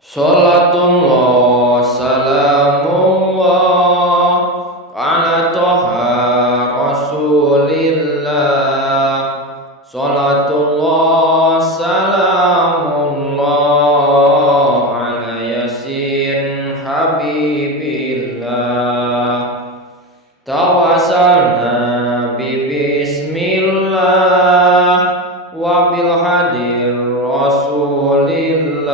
Salatullah salamullah ala toha rasulillah. Salatullah salamullah ala yasin habibillah. Tawasalna bismillah wa bil hadir rasulillah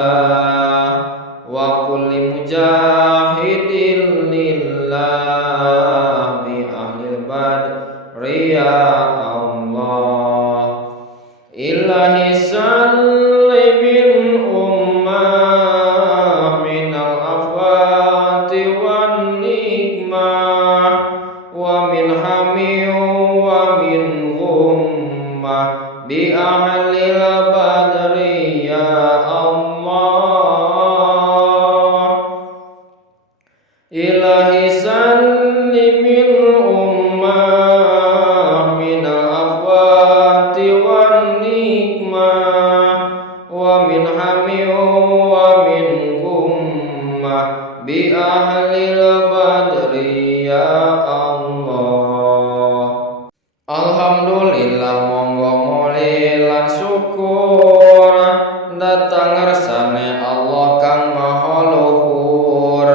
wa kulli mujahidin lillah bi ahlil badri ya Allah. Ilahi salli min ummah minal afwati wan nikmah wa min hami wa min ghummah bi ahlil badri ya Allah. Ilahi salli min ummah minal afwati wan nikmah wa min hami wa min ghummah bi ahlil badri ya Allah. Alhamdulillah monggo muli lan syukur datang ngersane Allah kang maha luhur.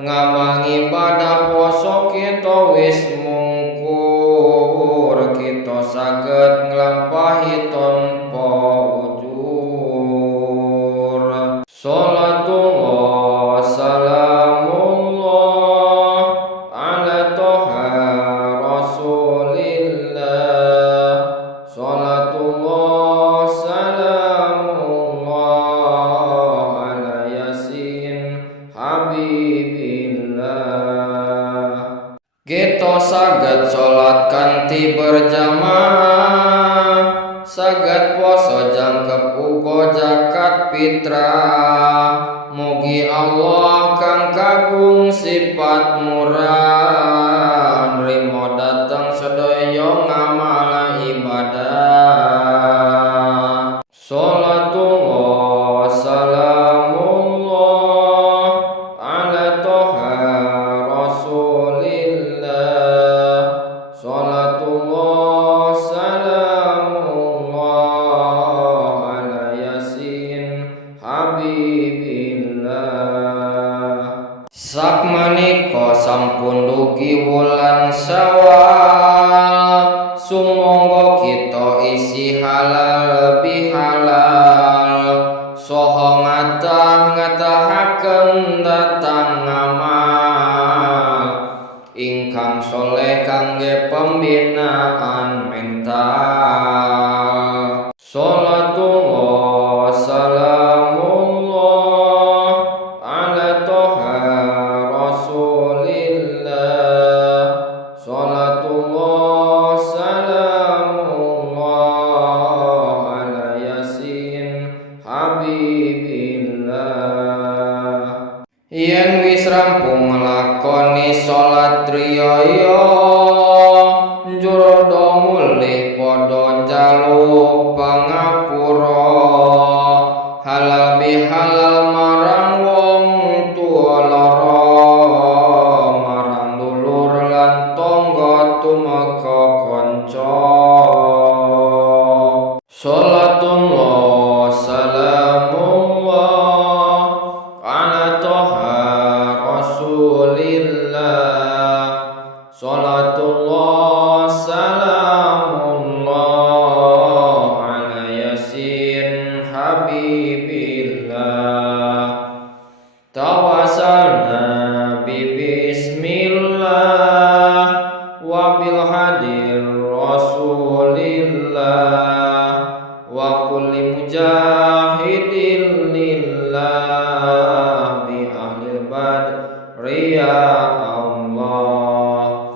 Ngamang ibadah poso kita wis mungkur, kita saged nglampahi tanpa ujur. Salatullah salamullah ala toha rasulillah. Salatullah salamullah ala yasin habibillah. Kita saged salat kanthi berjamaah, saged poso jangkep uga zakat fitrah. Mugi Allah kang kagung sifat murah, nrimo dateng sedaya ngamal ibadah. Salatullah salamullah ala toha rasulillah. Salatullah salamullah ala yasin habibillah. Sakmenika sampun dugi wulan Syawal, sumangga kita isi halal bihalal, saha ngatah-ngatahaken datang ngamal ingkang soleh kangge pembinaan mental. Salatullah salamullah ala toha rasulillah. Salatullah salamullah ala yasin habibillah. Yen wis rampung nglakoni salat riyaya, njur do mulih padha njaluk pangapura. Halal bihalal marang wong tuwa lara, marang dulur lan tangga tumeka kanca. Salatullah salamullah ala toha rasulillah. Salatullah salamullah ala yasin habibillah. Tawasalna bismillah wa bil hadir rasulillah wa kulli mujahidin lillah bi ahlil badri ya Allah.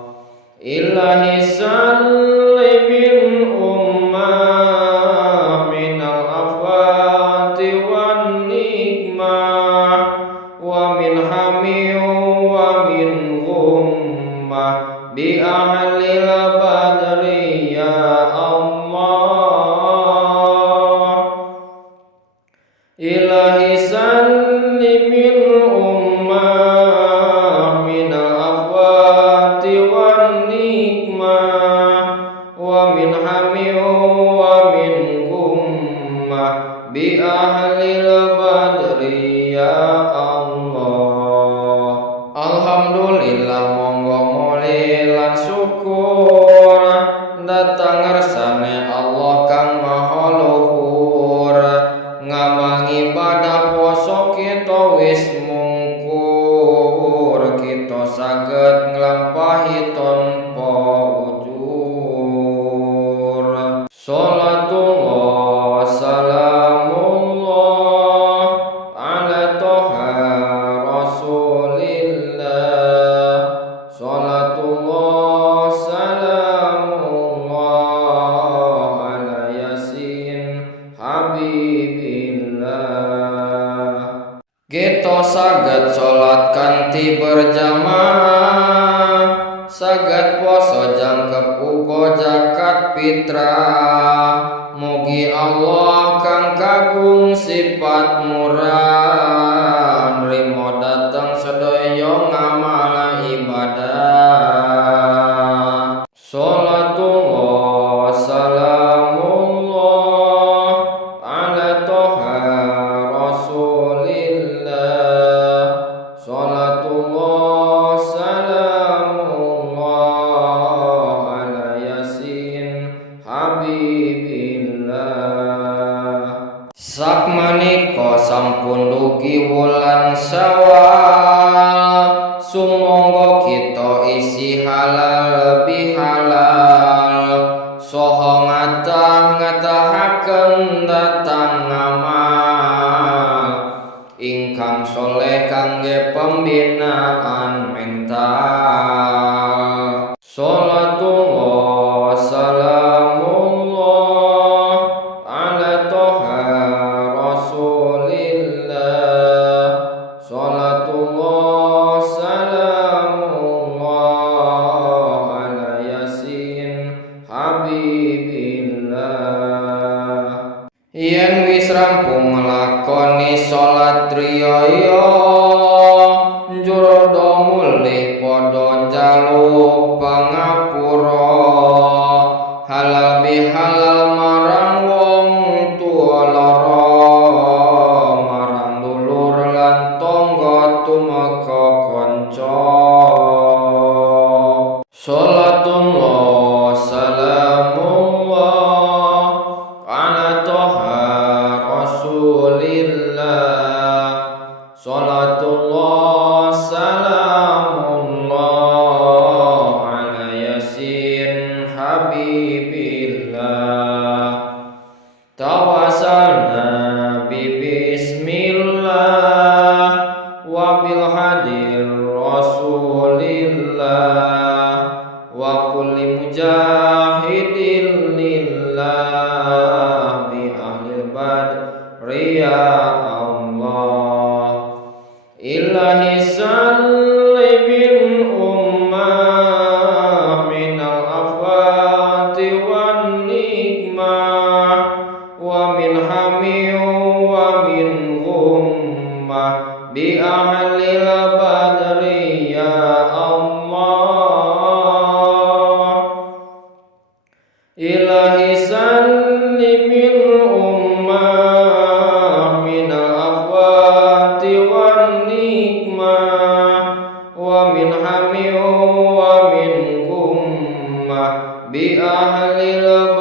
Ilahi salli min ummah minal afwati wan nikmah wa min hami wa min ghummah bi ahlil badri ya Allah. Ilahi salli bi ahlil badri ya Allah. Alhamdulillah monggo muli lan syukur datang ngersane Allah kang maha luhur. Ngamang ibadah poso kita wis mungkur, kita saged nglampahi tanpa ujur. Salatullah salamullah ala toha rasulillah. Salatullah salamullah ala yasin habibillah. Kita saged salat kanthi berjamaah, saged poso jangkep uga zakat fitrah. Mugi Allah kang kagung sifat murah, nrimo dateng sedaya ngamal ibadah. Salatullah salamullah ala toha rasulillah. Salatullah salamullah ala yasin habibillah. Sakmenika sampun dugi wulan Syawal, sumangga kita isi halal bihalal, saha ngatah-ngatahaken datang ngamal ingkang soleh kangge pembinaan mental. Salatullah salamullah ala toha rasulillah. Salatullah salamullah ala yasin habibillah. Yen wis rampung nglakoni salat riyaya, njur do mulih padha njaluk pangapura. Halal bihalal marang wong tuwa lara, marang dulur lan tangga tumeka kanca. Salatullah salamullah ala toha rasulillah. Salatullah salamullah ala yasin habibillah. Tawasalna bi bismillah wa bil hadir rasulillah wa kulli mujahidin lillah bi ahlil badri ya Allah. Ilahi salli bil ummah minal afati wan nikmah wa min hami wa min ghummah bi ahlil badri ya Allah. Ilahi salli bil ummah minal afati wan nikmah wa min hami wa min ghummah bi ahlil